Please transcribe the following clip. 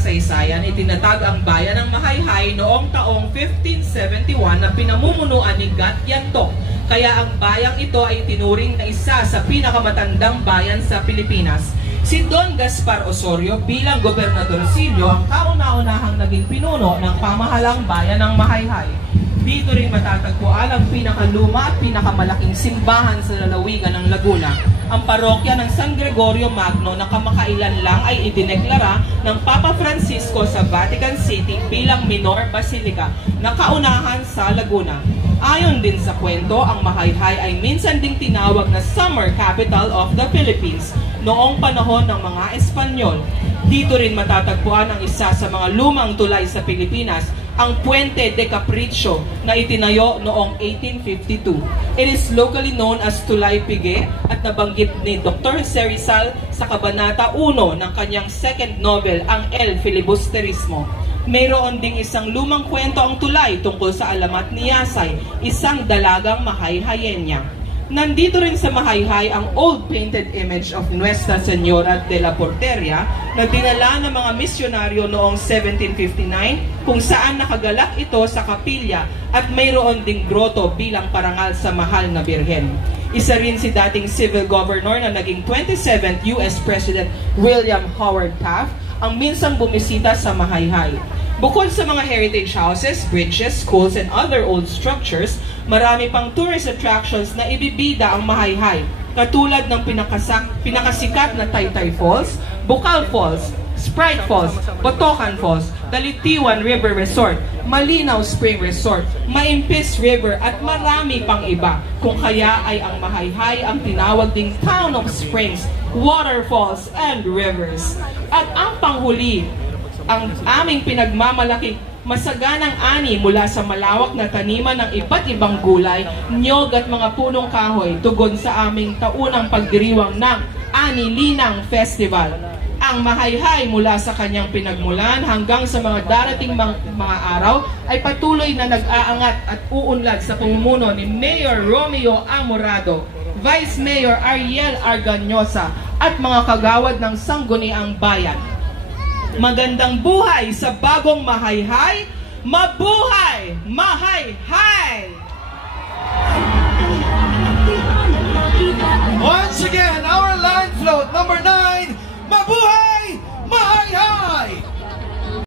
kasaysayan, itinatag ang bayan ng Mahayhay noong taong 1571 na pinamumunuan ni Gat Yantok. Kaya ang bayang ito ay tinuring na isa sa pinakamatandang bayan sa Pilipinas. Si Don Gaspar Osorio bilang gobernadorcillo ang kauna-unahang naging pinuno ng pamahalang bayan ng Mahayhay. Dito rin matatagpuan ang pinakaluma at pinakamalaking simbahan sa lalawigan ng Laguna, ang parokya ng San Gregorio Magno na kamakailan lang ay idineklara ng Papa Francisco sa Vatican City bilang minor basilica na kaunahan sa Laguna. Ayon din sa kwento, ang Mahayhay ay minsan ding tinawag na summer capital of the Philippines noong panahon ng mga Espanyol. Dito rin matatagpuan ang isa sa mga lumang tulay sa Pilipinas, ang Puente de Capricho na itinayo noong 1852. It is locally known as Tulay Pige at nabanggit ni Dr. Rizal sa Kabanata 1 ng kanyang second novel, ang El Filibusterismo. Mayroon ding isang lumang kwento ang tulay tungkol sa alamat ni Yasay, isang dalagang Mahaihayenya. Nandito rin sa Mahayhay ang old painted image of Nuestra Señora de la Porteria na dinala ng mga misyonaryo noong 1759 kung saan nakagalak ito sa kapilya at mayroon ding groto bilang parangal sa mahal na birhen. Isa rin si dating civil governor na naging 27th US President William Howard Taft ang minsang bumisita sa Mahayhay. Bukod sa mga heritage houses, bridges, schools, and other old structures, marami pang tourist attractions na ibibida ang Mahayhay, katulad ng pinakasikat na Taytay Falls, Bukal Falls, Sprite Falls, Botocan Falls, Dalitiwan River Resort, Malinaw Spring Resort, Maimpis River at marami pang iba. Kung kaya ay ang Mahayhay ang tinawag ding Town of Springs, Waterfalls, and Rivers. At ang panghuli, ang aming pinagmamalaki, masaganang ani mula sa malawak na taniman ng iba't ibang gulay, niyog at mga punong kahoy tugon sa aming taunang pagdiriwang ng Ani Linang Festival. Ang Mahayhay mula sa kanyang pinagmulan hanggang sa mga darating mga araw ay patuloy na nag-aangat at uunlad sa pamumuno ni Mayor Romeo Amorado, Vice Mayor Ariel Arganyosa at mga kagawad ng Sangguniang Bayan. Magandang buhay sa bagong Mahayhay! Mabuhay! Mahayhay! Once again, our line float number 9.